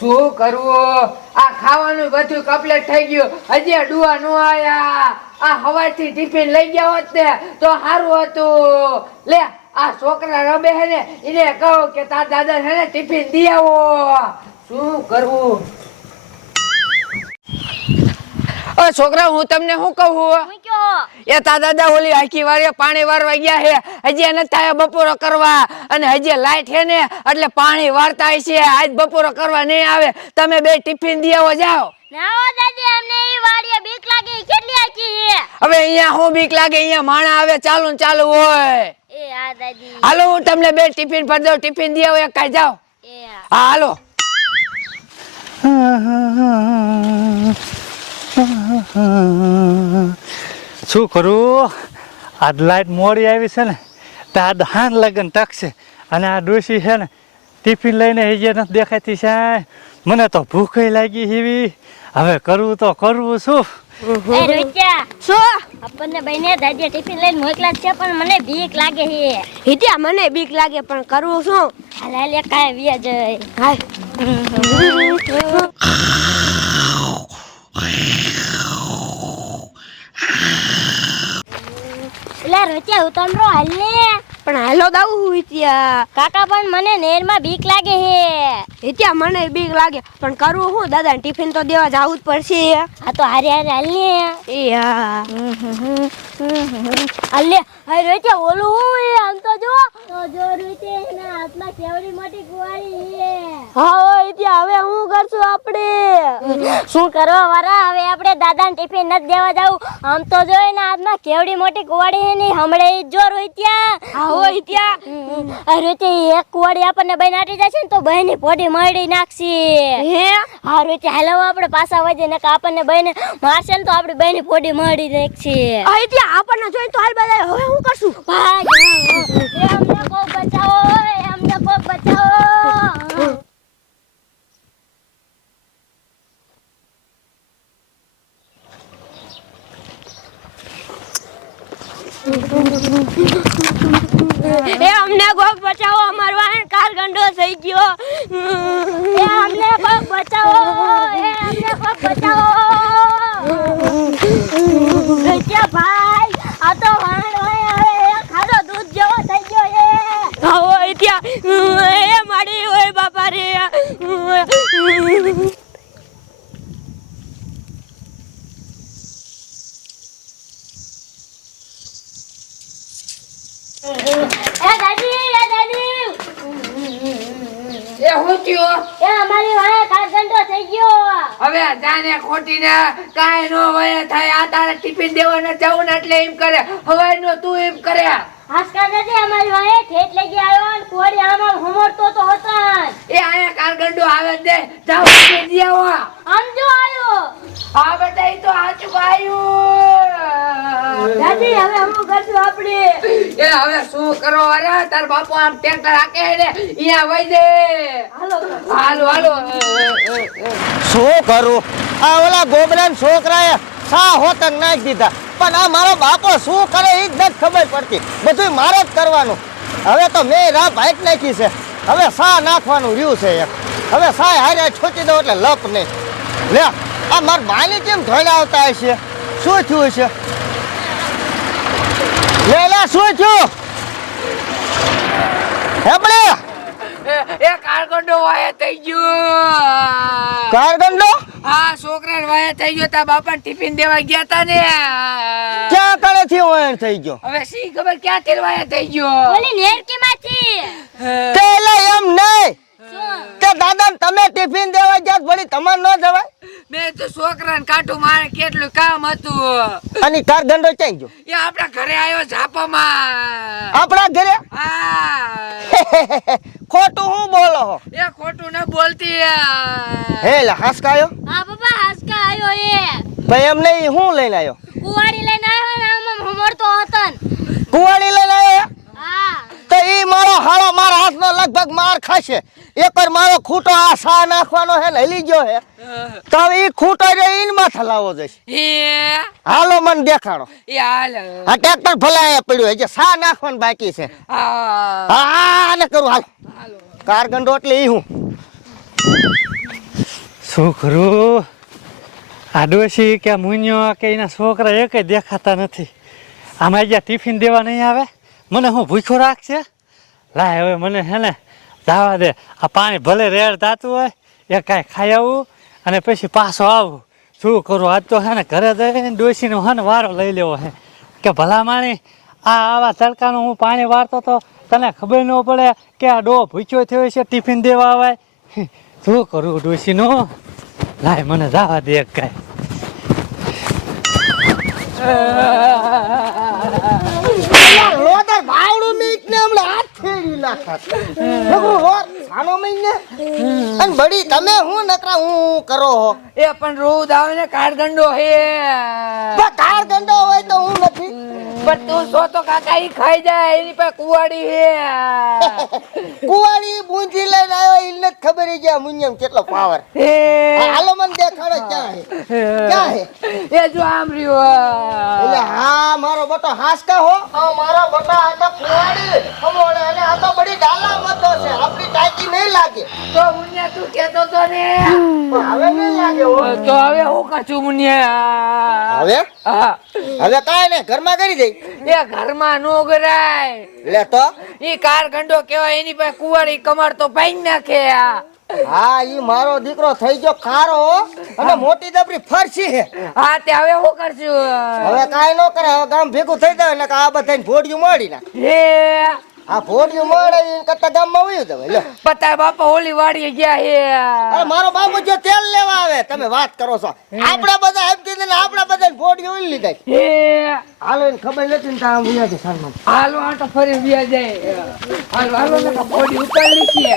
શું કરવું? આ ખાવાનું બધું કમ્પ્લીટ થઈ ગયું. હજી ડુવા નો આયા. આ હવાથી ટિફિન લઈ ગયા હોત ને, તો સારું હતું. લે, આ છોકરા રમે હે ને, એને કહો કે તાર દાદા હે ને ટિફિન દી આવો. શું કરવું? ઓ છોકરા હું તમને શું કહું? હું કયો? એ તા દાદા ઓલી આખી વારે પાણી વારવા ગયા હે હજી એને થાય બપોરો કરવા. અને હજી લાઈટ હે ને એટલે પાણી વારતા છે. આજ બપોરો કરવા નહીં આવે. તમે બે ટિફિન દેવો જાઓ. હવે અહીંયા હું બીક લાગે? અહીંયા માણા આવે ચાલુ ને ચાલુ હોય. હાલો હું તમને બે ટિફિન ભરી દઉં. ટિફિન દી આવો એક કાંઈ જાઓ. હા. હાલો શું કરું? આજ લાઈટ મોડી આવી છે ને તો આ હાન લગન ટકશે અને આ ડોસી છે ને ટિફિન લઈને હજી નથી દેખાતી છે મને તો ભૂખ લાગી એવી હવે કરવું તો કરવું શું એ રોચ્યા શું? આપણને બઈને દાદી ટિફિન લઈને મોકલા છે પણ મને બીક લાગે હિત્યા મને બીક લાગે પણ કરવું શું હાલ હાલ કાંઈ વ્યા હાય એટલે રોચ્યા હું તમરો હાલ. પણ હાલો દાવું ત્યાં. કાકા પણ મને નેરમાં બીક લાગે હે. ત્યાં મને બીક લાગે. પણ કરવું હું? દાદા ટિફિન તો દેવા જવું જ પડશે. આ તો હારે હારે હાલ ને એ હા. અલે હવે રોચ્યા ઓલું હું એ? આમ તો જો. જો રોચે એના હાથમાં કેવડી મોટી કુવારી હે. હા હિત્યા હવે હું કરશું આપણે? શું કરવા વાળા હવે આપણે દાદાને ટિફિન નથી દેવા જાવ. આમ તો જોઈ ને હાથમાં કેવડી મોટી કુવાડી હે ને હમણે ઈ જ રોહિત્યા આવો રોહિત્યા અરે તે એક કુવાડી આપણને બહેન આટી જશે ને તો બહેની પોડી મળી નાખશે. હે? હા રોહિત્યા હાલો આપણે પાછા વજે ને આપણને બહેને મારશે ને તો આપણી બહેની પોડી મારી નાખશે. આ હિત્યા આપણને જોઈ તો હાલ બધા હવે હું કરશું? ભાગ એ અમને કોઈ બચાવો એ અમને કોઈ બચાવો એ અમને કોઈ બચાવો, અમારો કાર ગંડો થઈ ગયો. એ અમને કોઈ બચાવો, એ અમને કોઈ બચાવો ગજ્યા ભાઈ આ તો વાણ હોય હવે એ ખાધો દૂધ જેવો થઈ ગયો એ આવો હિત્યા એ મારી હોય બાપા રે એ દાદી એ દાદી એ હું થયું એ અમારી વાણ કારગંડો થઈ ગયો. હવે જાને ખોટી ને કાંઈ નો વય થાય આ તારે ટિફિન દેવા ન જવું ને એટલે એમ કરે. હવે નો તું એમ કરે. હાસકા દાદી અમારી વાણ ઠેઠ લગી આવ્યો ને કોડી આમાં હુમરતો તો હતો એ આયા કારગંડો આવે દે ટિફિન દી આવો. આમ જો આવ્યો હા બેટા ઈ તો આચુક આવ્યું દાદી હવે હું કરશું આપણે? એ હવે શું કરો? અરે તાર બાપુ આમ ટેન્ટર હાકે ને અહીંયા વઈ દે. હાલો હાલો. હાલો શું કરું? આ ઓલા ગોબરા છોકરાએ સા હોતક નાખી દીધા. પણ આ મારો બાપો શું કરે એ જ નથી ખબર પડતી. બધું મારે જ કરવાનું. હવે તો મેં રાહ ભાઈક નાખી છે. હવે સા નાખવાનું રહ્યું છે એક. હવે સા હારે છોચી દો એટલે લપ નહીં. લે આ મારા બાની કેમ ધોઈને આવતા હશે? શું થયું છે લે શું થયું? હેપડે! એ કારગંડો વાયા થઈ ગયો. કારગંડો હા છોકરા વાયા થઈ ગયો તાર બાપા ટિફિન દેવા ગયા તા ને. ક્યાં વયણ થઈ ગયો? હવે સી ખબર ક્યાંથી વાયર થઈ ગયો? ઓલી નેરકી માંથી તે એમ નહીં. કે દાદા તમે ટિફિન દેવા ગયા વળી તમાર ન જવાય? મેં તો છોકરાને કાટું મારે કેટલું કામ હતું. અને કાર ગંડો ક્યાં ગયો? એ આપણા ઘરે આવ્યો ઝાપામાં. આપણા ઘરે? હા. ખોટું હું બોલો હો? એ ખોટું ન બોલતી હે લે હાસકાયો હા પપ્પા હાસકા આવ્યો એ. ભાઈ એમ નહીં હું લઈને આવ્યો કુવાડી લઈને આવ્યો ને આમ આમ હુમરતો હતો ને. કુવાડી લઈને આવ્યો હા ઈ મારો હાળો મારા હાથનો લગભગ માર ખાશે. એકવાર મારો ખૂટો આ સા નાખવાનો હે ને હલી ગયો હે. તો એ ઈ ખૂટો રે ઈનમાં લાવો જશે. એ હાલો મને દેખાડો. એ હાલ. આ ટ્રેક્ટર ભલાયા પડ્યું હજી સા નાખવાનું બાકી છે. હા. હા આને કરું હાલ. કાર રોટલી એટલે ઈ હું. શું કરું આ ડોશી કે મુન્યો કે એના છોકરા એક દેખાતા નથી. આમાં જ્યાં ટિફિન દેવા નહીં આવે મને હું ભૂખ્યો રાખશે? લાય હવે મને હે ને જવા દે. આ પાણી ભલે રેડ થાતું હોય, એ કાંઈ ખાઈ આવું અને પછી પાછો આવું. શું કરું? આજ તો છે ને ઘરે જઈને ડોસીનો હે વારો લઈ લેવો હે. કે ભલા માણી આ આવા તડકાનું હું પાણી વારતો તો તને ખબર ન પડે કે આ ડો ભૂચ્યો થયો છે, ટિફિન દેવા આવે શું કરું ડોસીનો લાય મને જવા દે કાંઈ લોદર ભાવડું મીટ ને હમણાં સાનો મહિને. અને બડી તમે હું નકરા હું કરો હો? એ પણ રોજ આવે ને કાળગંડો હે. પણ કાર હોય તો હું નથી. પણ તું સો તો કાકા ઈ ખાઈ જાય એની પાસે કુવાડી હે કુવાડી બુંજી લઈને આવ્યો એને જ ખબર ઈ ગયા મુન્યમ કેટલો પાવર હાલો મને દેખાડો ક્યાં હે? ક્યાં હે? એ જો આમ રહ્યો. એટલે હા મારો બટો હાસકા હો. હા મારો બટો આ તો કુવાડી. હમોડે અને આ તો બડી ડાલા મતો છે. આપણી ટાંકી નહીં લાગે. તો મુનિયા તું કેતો તો ને. હવે નહીં લાગે હો. તો હવે હું કચું મુનિયા. હવે? હા. હવે કાંઈ નહીં ઘરમાં કરી દઈ એ ઘરમાં નો ગરાય. લે તો. ઈ કાર ગંડો કેવાય એની પાસે કુવાડી કમર તો પાઈ નાખે આ. હા ઈ મારો દીકરો થઈ ગયો ખારો અને મોટી દબરી ફરસી હે હા તે હવે હું કરશું? હવે કાય નો કરે હવે ગામ ભેગું થઈ જાય ને આ બધાને ભોડિયું મળી હે. આ ભોડિયું મળે કરતા ગામમાં વયું જવાય લ્યો. પતા બાપા ઓલી વાડીએ ગયા હે. અરે મારો બાપુ જો તેલ લેવા આવે તમે વાત કરો છો. આપણા બધા એમ કીધું ને આપણા બધા ભોડિયું ઓલી લીધા હે. હાલો એને ખબર નથી ને તારા ઉયા છે સાલમાં. હાલો આટો ફરી ઉયા જાય. હાલો હાલો ને બોડી ઉતારી છે.